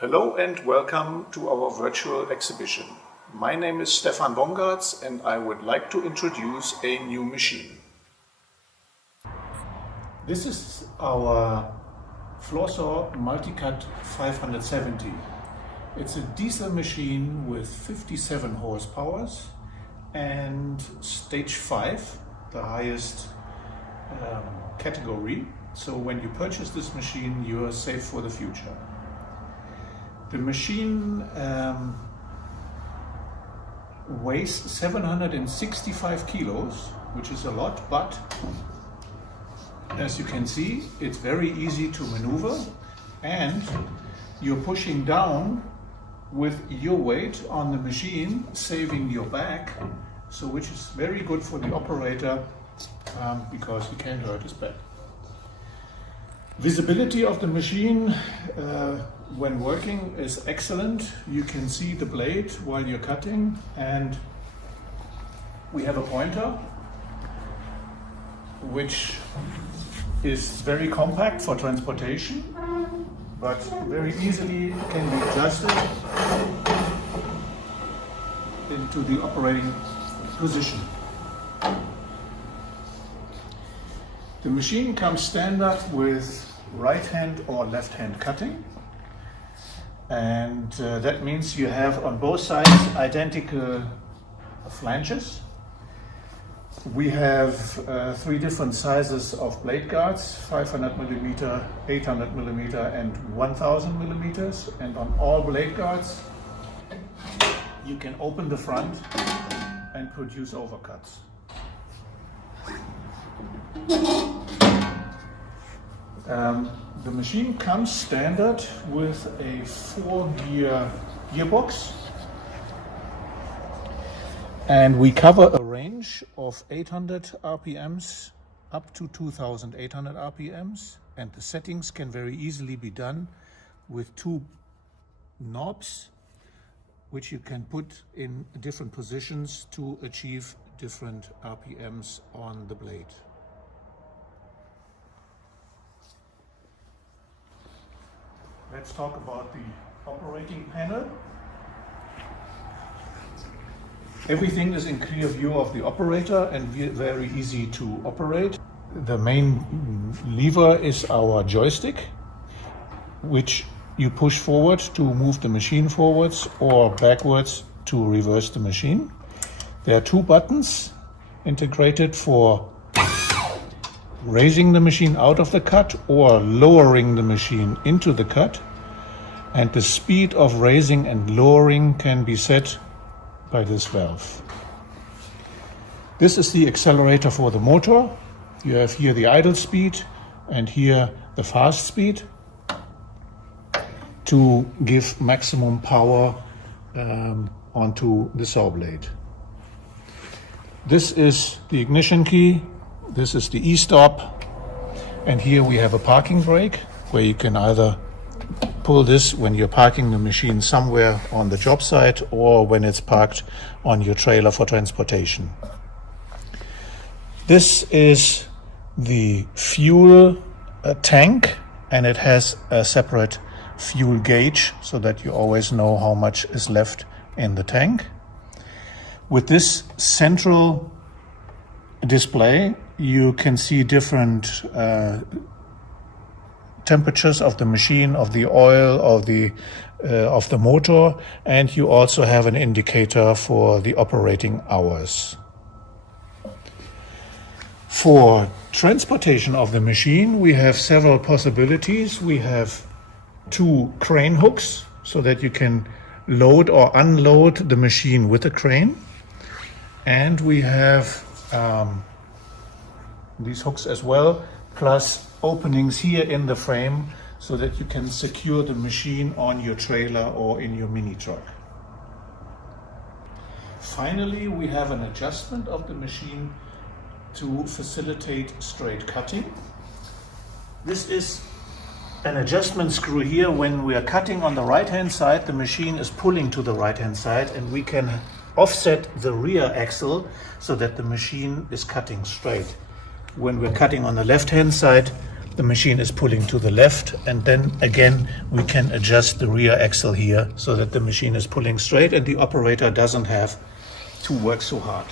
Hello and welcome to our virtual exhibition. My name is Stefan Bongartz and I would like to introduce a new machine. This is our floor saw Multicut 570. It's a diesel machine with 57 horsepower and stage 5, the highest category. So when you purchase this machine, you are safe for the future. The machine weighs 765 kilos, which is a lot, but as you can see, it's very easy to maneuver, and you're pushing down with your weight on the machine, saving your back, so which is very good for the operator because he can't hurt his back. Visibility of the machine when working is excellent. You can see the blade while you're cutting, and we have a pointer which is very compact for transportation, but very easily can be adjusted into the operating position. The machine comes standard with right hand or left hand cutting, and that means you have on both sides identical flanges. We have 3 different sizes of blade guards: 500mm, 800mm and 1000mm, and on all blade guards you can open the front and produce overcuts. The machine comes standard with a 4-gear gearbox, and we cover a range of 800 RPMs up to 2800 RPMs, and the settings can very easily be done with 2 knobs which you can put in different positions to achieve different RPMs on the blade. Let's talk about the operating panel. Everything is in clear view of the operator and very easy to operate. The main lever is our joystick, which you push forward to move the machine forwards or backwards to reverse the machine. There are 2 buttons integrated for raising the machine out of the cut or lowering the machine into the cut, and the speed of raising and lowering can be set by this valve. This is the accelerator for the motor. You have here the idle speed and here the fast speed to give maximum power onto the saw blade. This is the ignition key. This is the e-stop, and here we have a parking brake where you can either pull this when you're parking the machine somewhere on the job site or when it's parked on your trailer for transportation. This is the fuel tank, and it has a separate fuel gauge so that you always know how much is left in the tank. With this central display, you can see different temperatures of the machine, of the oil, of the motor, and you also have an indicator for the operating hours. For transportation of the machine, we have several possibilities. We have 2 crane hooks so that you can load or unload the machine with a crane, and we have these hooks as well, plus openings here in the frame so that you can secure the machine on your trailer or in your mini truck. Finally, we have an adjustment of the machine to facilitate straight cutting. This is an adjustment screw here. When we are cutting on the right hand side, the machine is pulling to the right hand side, and we can offset the rear axle so that the machine is cutting straight. When we're cutting on the left hand side, the machine is pulling to the left, and then again we can adjust the rear axle here so that the machine is pulling straight and the operator doesn't have to work so hard.